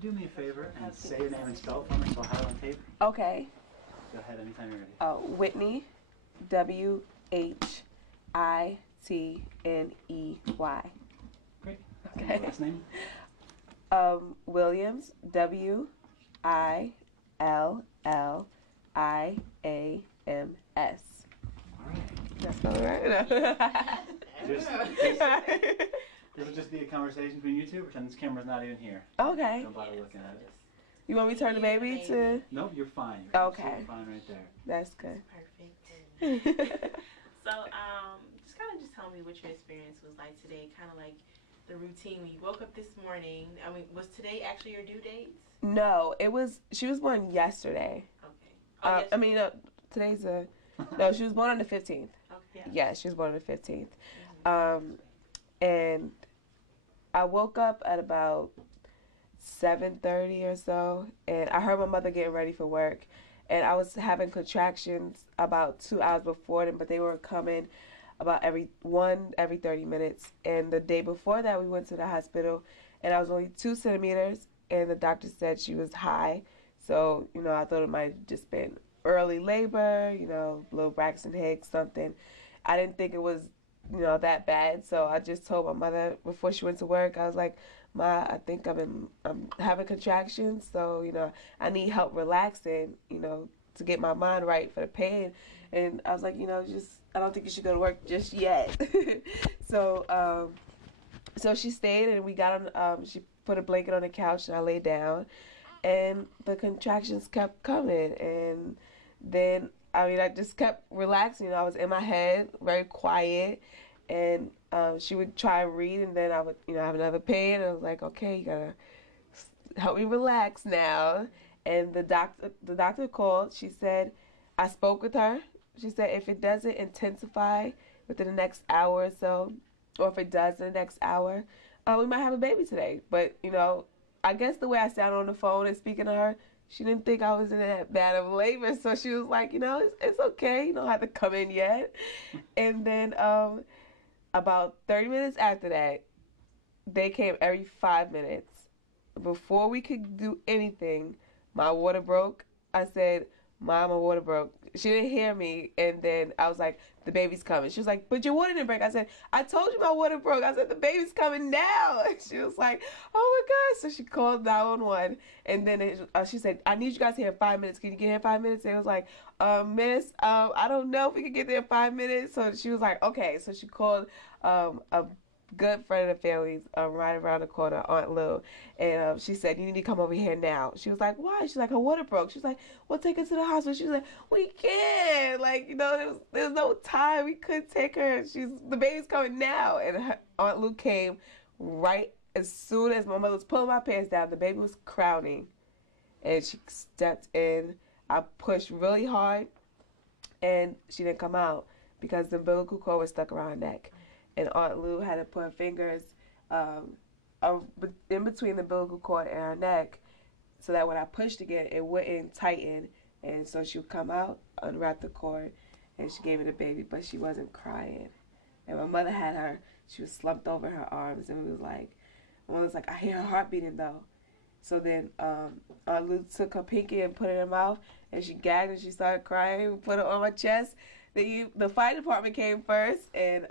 do me a favor and say your name and spell it for me so I'll have it on tape? Okay. Go ahead anytime you're ready. Whitney, Whitney. Great. Okay. Last name? Williams, Williams. All right. That's spelled right? This will just be a conversation between you two. Pretend this camera's not even here. Okay. Don't bother looking at it. You want me to turn the baby to? Nope, you're fine. You're Okay. absolutely fine right there. That's good. Perfect. So, just kind of just tell me what your experience was like today, kind of like the routine when you woke up this morning. I mean, was today actually your due dates? No, she was born yesterday. Okay. Oh, I mean, today's no, she was born on the 15th. Okay. Yeah, she was born on the 15th. And I woke up at about 7:30 or so, and I heard my mother getting ready for work, and I was having contractions about 2 hours before them, but they were coming about every 30 minutes. And the day before that, we went to the hospital, and I was only 2 centimeters, and the doctor said she was high. So, I thought it might have just been early labor, little Braxton Hicks, something. I didn't think it was, that bad. So I just told my mother before she went to work, I was like, Ma, I think I'm having contractions. So, I need help relaxing, to get my mind right for the pain. And I was like, I don't think you should go to work just yet. So she stayed, and we got on, she put a blanket on the couch, and I laid down, and the contractions kept coming. And then, I just kept relaxing. I was in my head, very quiet, and she would try and read, and then I would, have another pain, and I was like, okay, you gotta help me relax now. And the doctor called. She said, I spoke with her. She said, if it doesn't intensify within the next hour or so, or if it does in the next hour, we might have a baby today. But, I guess the way I sounded on the phone and speaking to her, she didn't think I was in that bad of labor. So she was like, it's okay. You don't have to come in yet. And then about 30 minutes after that, they came every 5 minutes. Before we could do anything, my water broke. I said, Mom, my water broke. She didn't hear me. And then I was like, the baby's coming. She was like, but your water didn't break. I said, I told you my water broke. I said, the baby's coming now. And she was like, oh my God. So she called 911. And then she said, I need you guys here in 5 minutes. Can you get here in 5 minutes? And it was like, Miss, I don't know if we can get there in 5 minutes. So she was like, okay. So she called a good friend of the family's right around the corner, Aunt Lou, and she said, you need to come over here now. She was like, why? She's like, her water broke. She's like, well, take her to the hospital. She's like, we can't. Like, there was no time. We couldn't take her. The baby's coming now. And Aunt Lou came right as soon as my mother was pulling my pants down. The baby was crowning, and she stepped in. I pushed really hard, and she didn't come out because the umbilical cord was stuck around her neck. And Aunt Lou had to put her fingers in between the umbilical cord and her neck so that when I pushed again, it wouldn't tighten. And so she would come out, unwrap the cord, and she gave me the baby, but she wasn't crying. And my mother had her, she was slumped over in her arms, and my mother was like, I hear her heart beating though. So then Aunt Lou took her pinky and put it in her mouth, and she gagged and she started crying. We put her on my chest. The fire department came first, and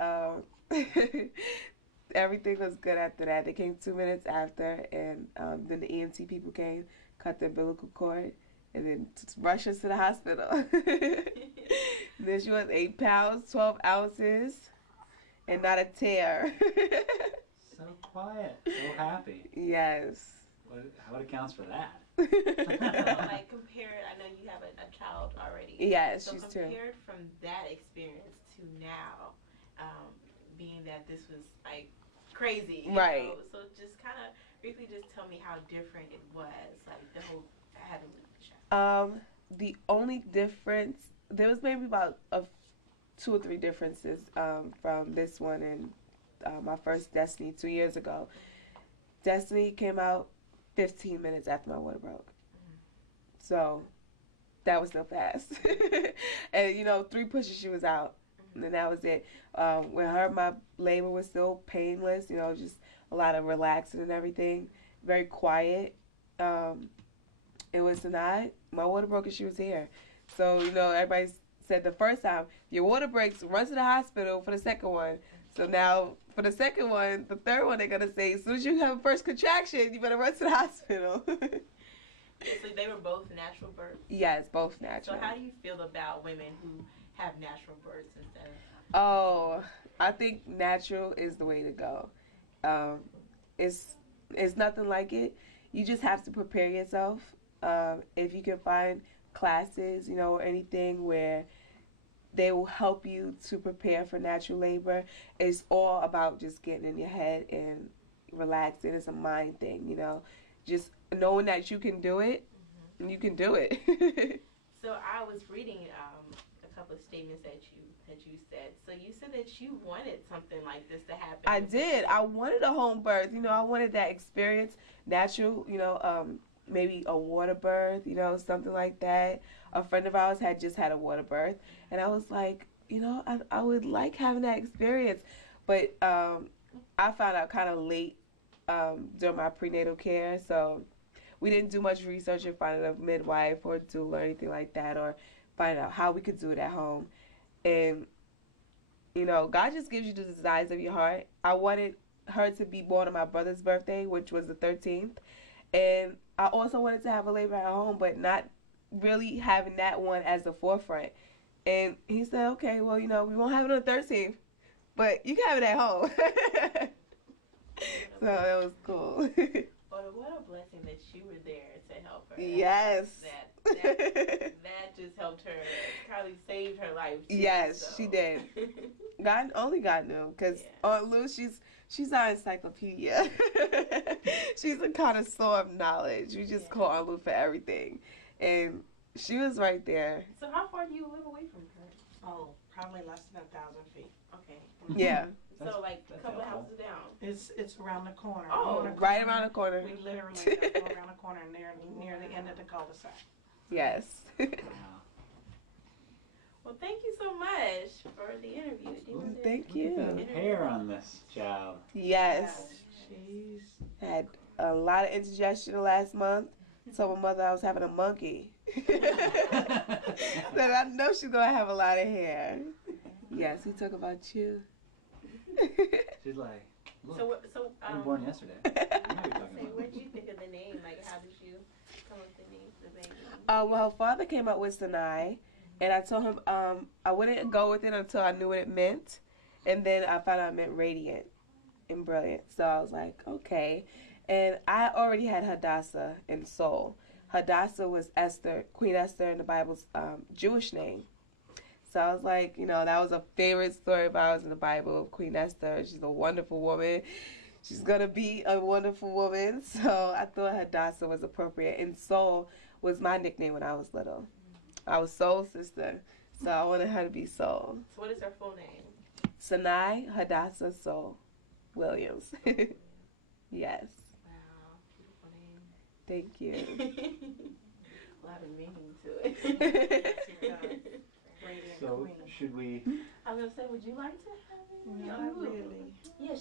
everything was good after that. They came 2 minutes after, and then the EMT people came, cut the umbilical cord, and then rushed us to the hospital. Then she was 8 pounds, 12 ounces, and not a tear. So quiet, so happy. Yes. What accounts for that? So, like, compared, I know you have a child already. Yes, so she's 2. compared from that experience to now, being that this was like crazy, right? So just kind of briefly, just tell me how different it was, like the whole having a child. The only difference, there was maybe about 2 or 3 differences from this one and my first Destiny 2 years ago. Destiny came out 15 minutes after my water broke. So that was still fast. And 3 pushes, she was out. And then that was it. With her, my labor was still painless, just a lot of relaxing and everything. Very quiet. it was tonight. My water broke and she was here. So, everybody said the first time, your water breaks, run to the hospital for the second one. So now, for the second one, the third one, they're going to say, as soon as you have a first contraction, you better run to the hospital. So they were both natural births? Yes, both natural. So how do you feel about women who have natural births instead of... Oh, I think natural is the way to go. It's nothing like it. You just have to prepare yourself. If you can find classes, or anything where they will help you to prepare for natural labor, it's all about just getting in your head and relaxing. It's a mind thing, just knowing that you can do it, and you can do it. So I was reading a couple of statements that you said. So you said that you wanted something like this to happen. I did. I wanted a home birth. I wanted that experience, natural, maybe a water birth, something like that. A friend of ours had just had a water birth, and I was like, I would like having that experience. But I found out kind of late during my prenatal care, so we didn't do much research in finding a midwife or doula or anything like that, or find out how we could do it at home. And, God just gives you the desires of your heart. I wanted her to be born on my brother's birthday, which was the 13th. And I also wanted to have a labor at home, but not really having that one as the forefront. And he said, okay, well, we won't have it on the 13th, but you can have it at home. So it was cool. Well, what a blessing that you were there to help her. Yes. That just helped her. Probably saved her life too, Yes, so. she did. Only God knew, because Aunt Lou, she's our encyclopedia. She's a connoisseur of knowledge. We just call Aunt Lou for everything, and she was right there. So how far do you live away from her? Oh, probably less than 1,000 feet. Okay. Yeah. So like a couple of helpful. houses down. It's around the corner. Oh, On the Right around the corner. We literally live around the corner near the end of the cul-de-sac. Yes. Wow. Well, thank you so much for the interview. Do you want to- Thank Look at you. the hair on this child. Yes. She's Had a lot of indigestion last month. Told my mother I was having a monkey. Said I know she's gonna have a lot of hair. Yes, we talk about you. She's like, look, So you were born yesterday. I know what you're talking Say, about. where did you think of the name? Like, how did you come up with the name for the baby? Well, her father came up with Sinai, and I told him I wouldn't go with it until I knew what it meant, and then I found out it meant radiant and brilliant. So I was like, okay. And I already had Hadassah in soul. Hadassah was Esther, Queen Esther in the Bible's Jewish name. So I was like, that was a favorite story of ours in the Bible, of Queen Esther. She's a wonderful woman. She's going to be a wonderful woman. So I thought Hadassah was appropriate. And Soul was my nickname when I was little. I was Soul Sister. So I wanted her to be Soul. So what is her full name? Sinai Hadassah Soul Williams. Yes. Wow, beautiful name. Thank you. A lot of meaning to it. radiant So queen. should we I was gonna say, would you like to have it? Not really. Yeah,